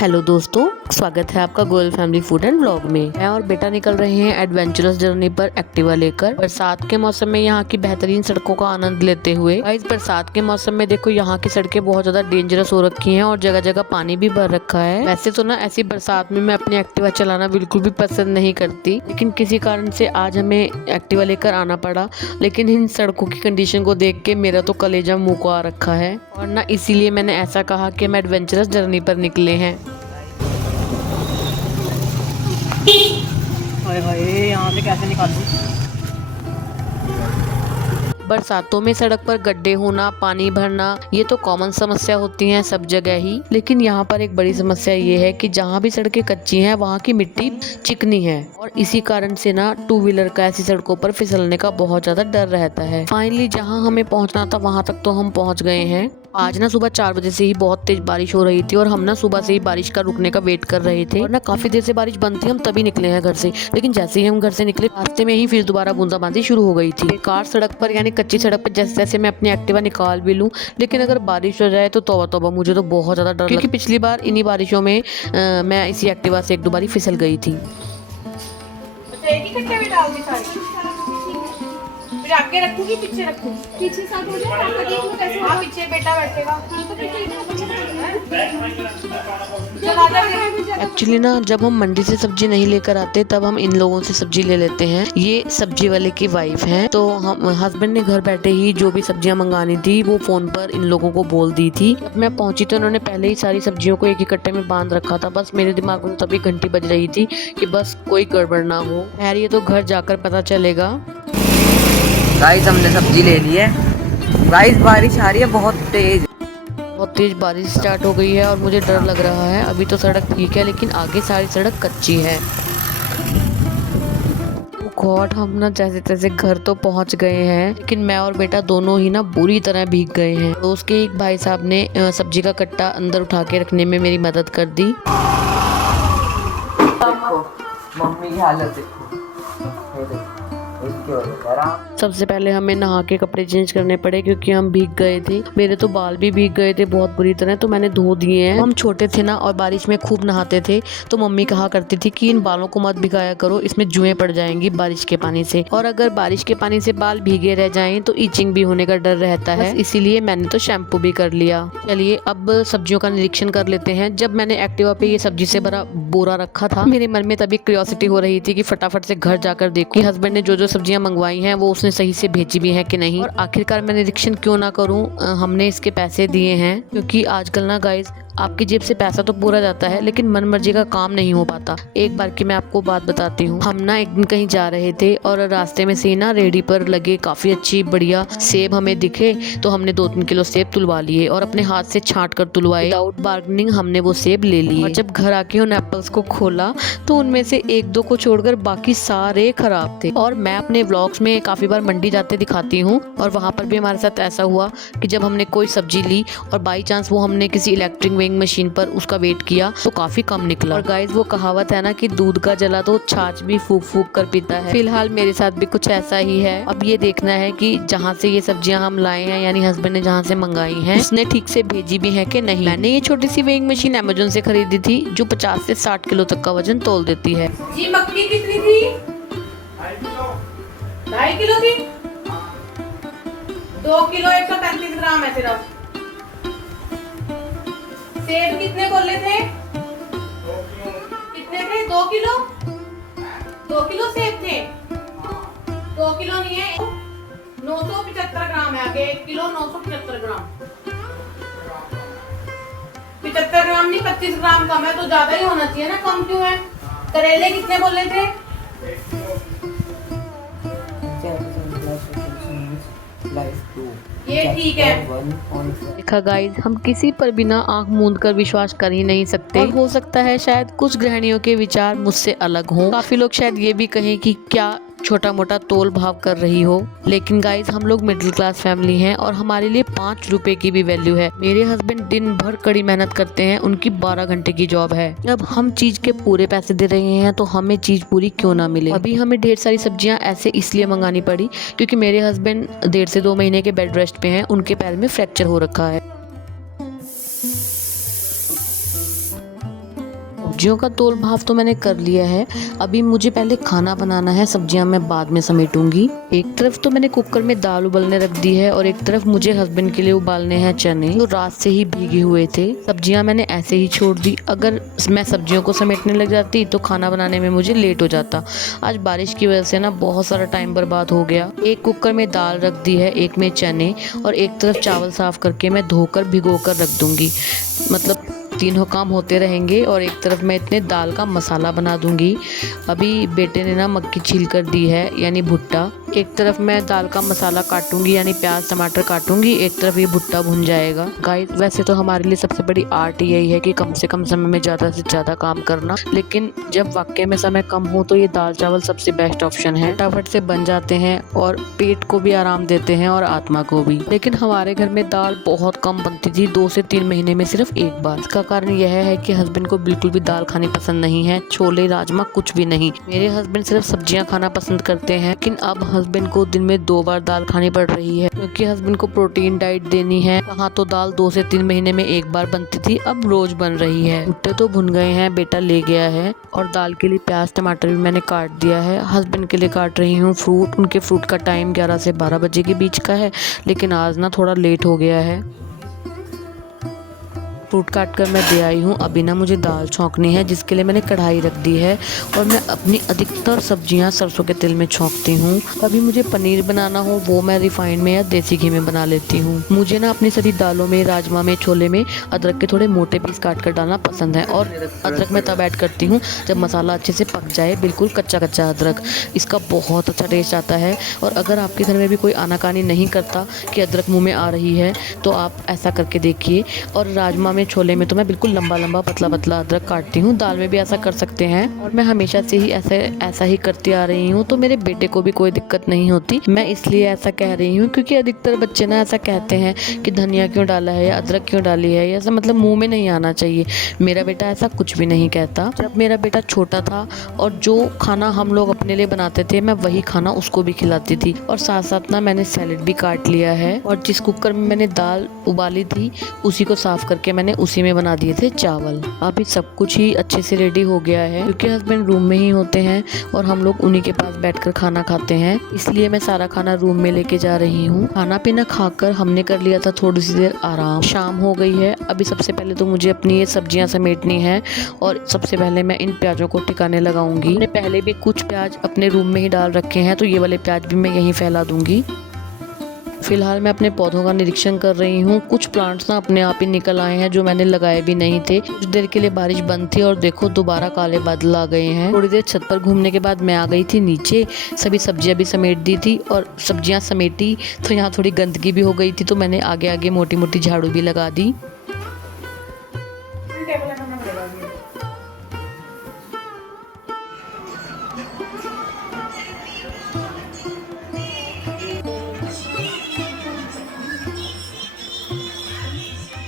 Hello दोस्तों, स्वागत है आपका Goyal family food and vlog में। मैं और बेटा निकल रहे हैं एडवेंचरस जर्नी पर एक्टिवा लेकर। बरसात के मौसम में यहाँ की बेहतरीन सड़कों का आनंद लेते हुए। इस बरसात के मौसम में देखो यहाँ की सड़कें बहुत ज्यादा डेंजरस हो रखी हैं और जगह जगह पानी भी भर रखा है। वैसे तो ना ऐसी बरसात में मैं अपनी एक्टिवा चलाना बिल्कुल भी पसंद नहीं करती, लेकिन किसी कारण से आज हमें एक्टिवा लेकर आना पड़ा। लेकिन इन सड़कों की कंडीशन को देख के मेरा तो कलेजा मुँह को आ रखा है और ना इसीलिए मैंने ऐसा कहा कि हम एडवेंचरस जर्नी पर निकले हैं। हाय हाय, यहाँ से कैसे निकालूं? बरसातों में सड़क पर गड्ढे होना, पानी भरना, ये तो कॉमन समस्या होती हैं सब जगह ही। लेकिन यहाँ पर एक बड़ी समस्या ये है कि जहाँ भी सड़कें कच्ची हैं वहाँ की मिट्टी चिकनी है और इसी कारण से ना टू व्हीलर का ऐसी सड़कों पर फिसलने का बहुत ज्यादा डर रहता है। फाइनली जहाँ हमें पहुँचना था वहाँ तक तो हम पहुँच गए हैं। आज ना सुबह 4 बजे से ही बहुत तेज बारिश हो रही थी और हम ना सुबह से ही बारिश का रुकने का वेट कर रहे थे और ना काफी देर से बारिश बंद थी, हम तभी निकले हैं घर से। लेकिन जैसे ही हम घर से निकले रास्ते में ही फिर दोबारा बूंदाबांदी शुरू हो गई थी। बेकार सड़क पर यानी कच्ची सड़क पर जैसे जैसे मैं अपनी एक्टिवा निकाल भी लूं, लेकिन अगर बारिश हो जाए तो तौबा तौबा, मुझे तो बहुत ज्यादा डर, क्योंकि पिछली बार इन्हीं बारिशों में मैं इसी एक्टिवा से 1-2 बारी फिसल गई थी। फिर आगे रखूंगी पीछे रखूंगी? पीछे साथ हो जाए, आगे देखूं कैसे? हाँ, पीछे बेटा बैठेगा। एक्चुअली ना जब हम मंडी से सब्जी नहीं लेकर आते तब हम इन लोगों से सब्जी ले लेते हैं। ये सब्जी वाले की वाइफ हैं, तो हम हस्बैंड ने घर बैठे ही जो भी सब्जियां मंगानी थी वो फोन पर इन लोगों को बोल दी थी। जब मैं पहुंची तो उन्होंने पहले ही सारी सब्जियों को एक ही कट्टे में बांध रखा था। बस मेरे दिमाग में तभी घंटी बज रही थी कि बस कोई गड़बड़ ना हो। खैर ये तो घर जाकर पता चलेगा। गाइस हमने सब्जी ले ली है। गाइस बारिश आ रही है बहुत तेज बारिश स्टार्ट हो गई है और मुझे डर लग रहा है। अभी तो सड़क ठीक है लेकिन आगे सारी सड़क कच्ची है। गॉड, हम ना जैसे तैसे घर तो पहुंच गए हैं, लेकिन मैं और बेटा दोनों ही ना बुरी तरह भीग गए हैं। तो उसके एक भाई साहब ने सब्जी का कट्टा अंदर उठा के रखने में मेरी मदद कर दी। देखो मम्मी की हालत देखो, ये देखो। सबसे पहले हमें नहा के कपड़े चेंज करने पड़े क्योंकि हम भीग गए थे। मेरे तो बाल भी भीग गए थे बहुत बुरी तरह, तो मैंने धो दिए हैं। हम छोटे थे ना और बारिश में खूब नहाते थे, तो मम्मी कहा करती थी कि इन बालों को मत भिगाया करो, इसमें जुएं पड़ जाएंगी बारिश के पानी से, और अगर बारिश के पानी से बाल भीगे रह जाएं तो ईचिंग भी होने का डर रहता है। इसीलिए मैंने तो शैम्पू भी कर लिया। चलिए अब सब्जियों का निरीक्षण कर लेते हैं। जब मैंने एक्टिवा पे ये सब्जी से भरा बोरा रखा था, मेरे मन में तभी क्यूरियोसिटी हो रही थी कि फटाफट से घर जाकर देखूं कि हस्बैंड ने जो जो सब्जियां मंगवाई हैं वो उसने सही से भेजी भी हैं कि नहीं। और आखिरकार मैं निरीक्षण क्यों ना करूं, हमने इसके पैसे दिए हैं, क्योंकि आजकल ना गाइस आपकी जेब से पैसा तो पूरा जाता है लेकिन मन मर्जी का काम नहीं हो पाता। एक बार की मैं आपको बात बताती हूँ। हम ना एक दिन कहीं जा रहे थे और रास्ते में से ना रेहड़ी पर लगे काफी अच्छी बढ़िया सेब हमें दिखे, तो हमने 2-3 किलो सेब तुलवा लिए और अपने हाथ से छांट कर तुलवाए। विदाउट बार्गेनिंग हमने वो सेब ले लिए और जब घर आके उन एप्पल्स को खोला तो उनमें से 1-2 को छोड़कर बाकी सारे खराब थे। और मैं अपने व्लॉग्स में काफी बार मंडी जाते दिखाती हूँ और वहाँ पर भी हमारे साथ ऐसा हुआ कि जब हमने कोई सब्जी ली और बाई चांस वो हमने किसी इलेक्ट्रिक वेइंग मशीन पर उसका वेट किया तो काफी कम निकला। और गाइस वो कहावत है ना कि दूध का जला तो छाछ भी फूक फूक कर पीता है। फिलहाल मेरे साथ भी कुछ ऐसा ही है। अब ये देखना है कि जहाँ से ये सब्जियां हम लाए हैं, यानी हस्बैंड ने जहाँ से मंगाई हैं, उसने ठीक से भेजी भी है कि नहीं। मैंने ये छोटी सी वेइंग मशीन अमेज़न से खरीदी थी जो 50 से 60 किलो तक का वजन तोल देती है। जी मक्खी कितनी थी? 2.5 किलो थी। 2 किलो 135 ग्राम है सिर्फ। सेब कितने बोले थे? 2 किलो। कितने थे? 2 किलो? 2 किलो सेब थे? 2 किलो नहीं है, 975 ग्राम है। आगे 1 किलो 975 ग्राम। 75 ग्राम नहीं, 25 ग्राम कम है, तो ज्यादा ही होना चाहिए ना, कम क्यों है? करेले कितने बोले थे? ये ठीक है। देखा गाइस, हम किसी पर बिना आंख मूंद कर विश्वास कर ही नहीं सकते। और हो सकता है शायद कुछ गृहिणियों के विचार मुझसे अलग हों। काफी लोग शायद ये भी कहें कि क्या छोटा मोटा तोल भाव कर रही हो, लेकिन गाइस हम लोग मिडिल क्लास फैमिली हैं और हमारे लिए 5 रुपए की भी वैल्यू है। मेरे हस्बैंड दिन भर कड़ी मेहनत करते हैं, उनकी 12 घंटे की जॉब है। अब हम चीज के पूरे पैसे दे रहे हैं तो हमें चीज पूरी क्यों ना मिले। अभी हमें ढेर सारी सब्जियां ऐसे इसलिए मंगानी पड़ी क्योंकि मेरे हस्बैंड 1.5 से 2 महीने के बेड रेस्ट पे हैं, उनके पैर में फ्रैक्चर हो रखा है। सब्जियों का तोल भाव तो मैंने कर लिया है। अभी मुझे पहले खाना बनाना है, सब्जियां मैं बाद में समेटूंगी। एक तरफ तो मैंने कुकर में दाल उबलने रख दी है और एक तरफ मुझे हस्बैंड के लिए उबालने हैं चने, जो रात से ही भीगे हुए थे। सब्जियां मैंने ऐसे ही छोड़ दी। अगर मैं सब्जियों को समेटने लग जाती तो खाना बनाने में मुझे लेट हो जाता। आज बारिश की वजह से ना बहुत सारा टाइम बर्बाद हो गया। एक कुकर में दाल रख दी है, एक में चने, और एक तरफ चावल साफ करके मैं धोकर भिगोकर रख दूंगी। मतलब तीनों काम होते रहेंगे। और एक तरफ मैं इतने दाल का मसाला बना दूंगी। अभी बेटे ने ना मक्की छील कर दी है, यानी भुट्टा। एक तरफ मैं दाल का मसाला काटूंगी, यानी प्याज टमाटर काटूंगी, एक तरफ ये भुट्टा भुन जाएगा। गाइस, वैसे तो हमारे लिए सबसे बड़ी आर्ट यही है कि कम से कम समय में ज़्यादा से ज़्यादा काम करना, लेकिन जब वाकई में समय कम हो तो ये दाल चावल सबसे बेस्ट ऑप्शन है। फटाफट से बन जाते हैं और पेट को भी आराम देते हैं और आत्मा को भी। लेकिन हमारे घर में दाल बहुत कम बनती थी, 2 से 3 महीने में सिर्फ एक बार। इसका कारण यह है कि हस्बैंड को बिल्कुल भी दाल खानी पसंद नहीं है, छोले राजमा कुछ भी नहीं। मेरे हस्बैंड सिर्फ सब्जियां खाना पसंद करते हैं, लेकिन अब हस्बैंड को दिन में 2 बार दाल खानी पड़ रही है, क्योंकि हस्बैंड को प्रोटीन डाइट देनी है। वहाँ तो दाल 2 से 3 महीने में एक बार बनती थी, अब रोज बन रही है। भुट्टे तो भुन गए हैं, बेटा ले गया है, और दाल के लिए प्याज टमाटर भी मैंने काट दिया है। हस्बैंड के लिए काट रही हूँ फ्रूट। उनके फ्रूट का टाइम 11 से 12 बजे के बीच का है, लेकिन आज ना थोड़ा लेट हो गया है। फ्रूट काट कर मैं दे आई हूँ। अभी ना मुझे दाल छौंकनी है, जिसके लिए मैंने कढ़ाई रख दी है, और मैं अपनी अधिकतर सब्जियाँ सरसों के तेल में छौंकती हूँ। कभी मुझे पनीर बनाना हो वो मैं रिफाइंड में या देसी घी में बना लेती हूँ। मुझे ना अपनी सारी दालों में, राजमा में, छोले में अदरक के थोड़े मोटे पीस काट कर डालना पसंद है, और अदरक मैं तब ऐड करती हूँ जब मसाला अच्छे से पक जाए, बिल्कुल कच्चा कच्चा अदरक। इसका बहुत अच्छा टेस्ट आता है। और अगर आपके घर में भी कोई आनाकानी नहीं करता कि अदरक मुँह में आ रही है, तो आप ऐसा करके देखिए। और राजमा छोले में तो मैं बिल्कुल लंबा लंबा पतला पतला अदरक काटती हूँ। दाल में भी ऐसा कर सकते हैं, और मैं हमेशा से ही ऐसा ही करती आ रही हूँ, तो मेरे बेटे को भी कोई दिक्कत नहीं होती। मैं इसलिए ऐसा कह रही हूँ क्योंकि अधिकतर बच्चे ना ऐसा कहते हैं कि धनिया क्यों डाला है या अदरक क्यों डाली है, ऐसा मतलब मुंह में नहीं आना चाहिए। मेरा बेटा ऐसा कुछ भी नहीं कहता। जब मेरा बेटा छोटा था और जो खाना हम लोग अपने लिए बनाते थे, मैं वही खाना उसको भी खिलाती थी। और साथ साथ ना मैंने सैलेड भी काट लिया है, और जिस कुकर में मैंने दाल उबाली थी उसी को साफ करके मैंने उसी में बना दिए थे चावल। अभी सब कुछ ही अच्छे से रेडी हो गया है, क्योंकि हस्बैंड रूम में ही होते हैं और हम लोग उन्हीं के पास बैठकर खाना खाते हैं, इसलिए मैं सारा खाना रूम में लेके जा रही हूँ। खाना पीना खाकर हमने कर लिया था थोड़ी सी देर आराम। शाम हो गई है। अभी सबसे पहले तो मुझे अपनी ये सब्जियां समेटनी है, और सबसे पहले मैं इन प्याजों को टिकाने लगाऊंगी। मैंने पहले भी कुछ प्याज अपने रूम में ही डाल रखे हैं, तो ये वाले प्याज भी मैं यहीं फैला दूंगी। फिलहाल मैं अपने पौधों का निरीक्षण कर रही हूँ। कुछ प्लांट्स ना अपने आप ही निकल आए हैं, जो मैंने लगाए भी नहीं थे। कुछ देर के लिए बारिश बंद थी और देखो दोबारा काले बादल आ गए हैं। थोड़ी देर छत पर घूमने के बाद मैं आ गई थी नीचे। सभी सब्जियां भी समेट दी थी, और सब्जियां समेटी तो यहाँ थोड़ी गंदगी भी हो गई थी, तो मैंने आगे आगे मोटी मोटी झाड़ू भी लगा दी।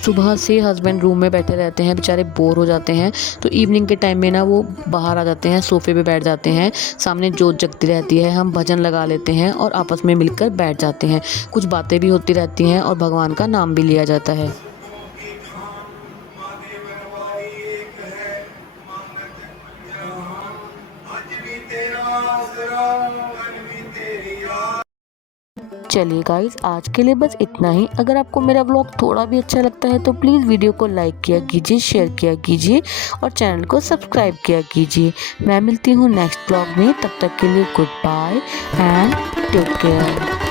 सुबह से हस्बैंड रूम में बैठे रहते हैं, बेचारे बोर हो जाते हैं, तो इवनिंग के टाइम में ना वो बाहर आ जाते हैं, सोफे पे बैठ जाते हैं। सामने जोत जगती रहती है, हम भजन लगा लेते हैं और आपस में मिलकर बैठ जाते हैं। कुछ बातें भी होती रहती हैं और भगवान का नाम भी लिया जाता है। चलिए गाइस, आज के लिए बस इतना ही। अगर आपको मेरा व्लॉग थोड़ा भी अच्छा लगता है तो प्लीज़ वीडियो को लाइक किया कीजिए, शेयर किया कीजिए, और चैनल को सब्सक्राइब किया कीजिए। मैं मिलती हूँ नेक्स्ट व्लॉग में, तब तक के लिए goodbye and take care.